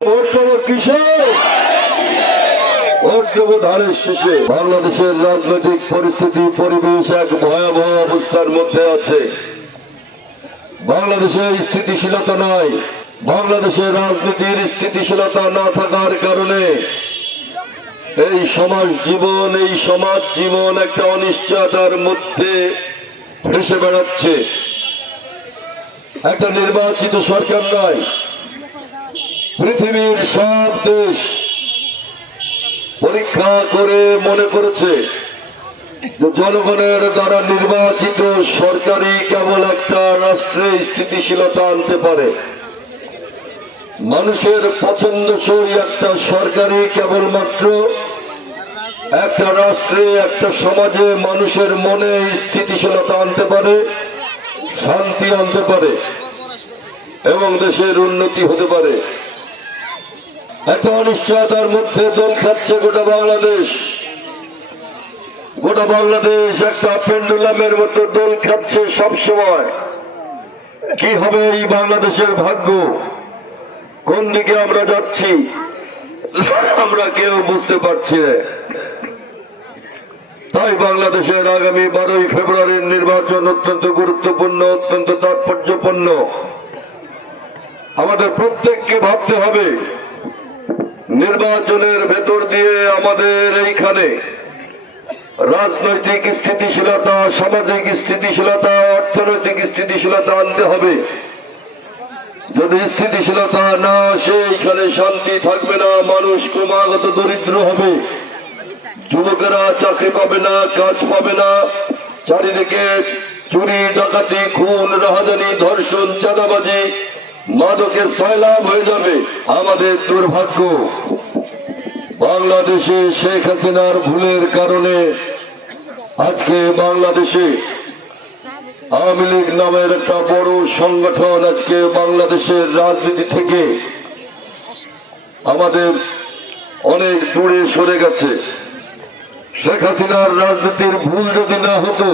Vote দেবো কিসে? Vote দেবো ধানের শীষে। বাংলাদেশের রাজনৈতিক পরিস্থিতি পরিবেশ এক ভয়াবহ অবস্থার মধ্যে আছে। বাংলাদেশে স্থিতিশীলতা নাই। বাংলাদেশের রাজনীতির স্থিতিশীলতা না থাকার কারণে এই সমাজ জীবন একটা অনিশ্চয়তার মধ্যে ভেসে বেড়াচ্ছে। একটা নির্বাচিত সরকার নয়, পৃথিবীর সব দেশ পরীক্ষা করে মনে করেছে যে জনগণের দ্বারা নির্বাচিত সরকারই কেবল একটা রাষ্ট্রে স্থিতিশীলতা আনতে পারে। মানুষের পছন্দসই একটা সরকারই কেবলমাত্র একটা রাষ্ট্রে, একটা সমাজে মানুষের মনে স্থিতিশীলতা আনতে পারে, শান্তি আনতে পারে এবং দেশের উন্নতি হতে পারে। এত অনিশ্চয়তার মধ্যে দোল খাচ্ছে গোটা বাংলাদেশ। গোটা বাংলাদেশ একটা পেন্ডুলামের মতো দোল খাচ্ছে সব সময়। কি হবে এই বাংলাদেশের ভাগ্য? কোন দিকে আমরা যাচ্ছি আমরা কেউ বুঝতে পারছি না। তাই বাংলাদেশের আগামী 12ই ফেব্রুয়ারির নির্বাচন অত্যন্ত গুরুত্বপূর্ণ, অত্যন্ত তাৎপর্যপূর্ণ। আমাদের প্রত্যেককে ভাবতে হবে নির্বাচনের ভেতর দিয়ে আমাদের এইখানে রাজনৈতিক স্থিতিশীলতা, সামাজিক স্থিতিশীলতা, অর্থনৈতিক স্থিতিশীলতা আনতে হবে। যদি স্থিতিশীলতা না আসে এইখানে শান্তি থাকবে না, মানুষ ক্রমাগত দরিদ্র হবে, যুবকেরা চাকরি পাবে না, কাজ পাবে না, চারিদিকে চুরি, ডাকাতি, খুন, রাহাজানি, ধর্ষণ, চাঁদাবাজি, মাদকের সয়লাভ হয়ে যাবে। আমাদের দুর্ভাগ্য, বাংলাদেশে শেখ হাসিনার ভুলের কারণে আজকে বাংলাদেশে আওয়ামী লীগ নামের একটা বড় সংগঠন আজকে বাংলাদেশের রাজনীতি থেকে আমাদের অনেক দূরে সরে গেছে। শেখ হাসিনার রাজনীতির ভুল যদি না হতো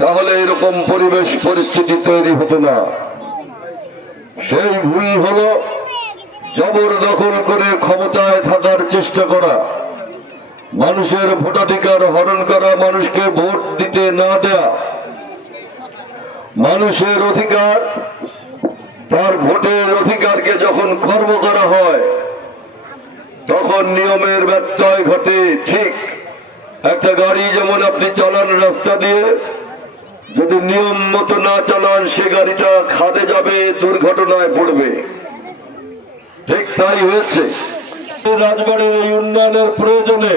তাহলে এরকম পরিবেশ পরিস্থিতি তৈরি হতো না। সেই ভুল হলো জবরদখল করে ক্ষমতায় থাকার চেষ্টা করা, মানুষের ভোটাধিকার হরণ করা, মানুষকে ভোট দিতে না দেয়া, মানুষের অধিকার, তার ভোটের অধিকারকে যখন খর্ব করা হয় তখন নিয়মের ব্যত্যয় ঘটে। ঠিক একটা গাড়ি যেমন আপনি চালান রাস্তা দিয়ে, যদি নিয়ম মতো না চালান সে গাড়িটা খাদে যাবে, দুর্ঘটনায় পড়বে। ঠিক তাই হয়েছে। রাজবাড়ির এই উন্নয়নের প্রয়োজনে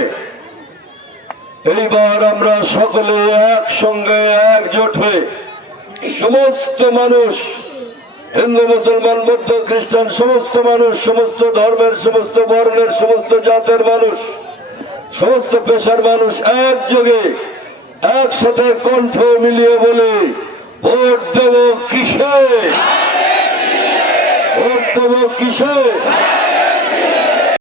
এইবার আমরা সকলে একসঙ্গে একজোট হয়ে সমস্ত মানুষ, হিন্দু, মুসলমান, বৌদ্ধ, খ্রিস্টান, সমস্ত মানুষ, সমস্ত ধর্মের, সমস্ত বর্ণের, সমস্ত জাতের মানুষ, সমস্ত পেশার মানুষ একযোগে একসাথে কণ্ঠ মিলিয়ে বলে ভোট দেব কিসে? ভোট দেব কিসে?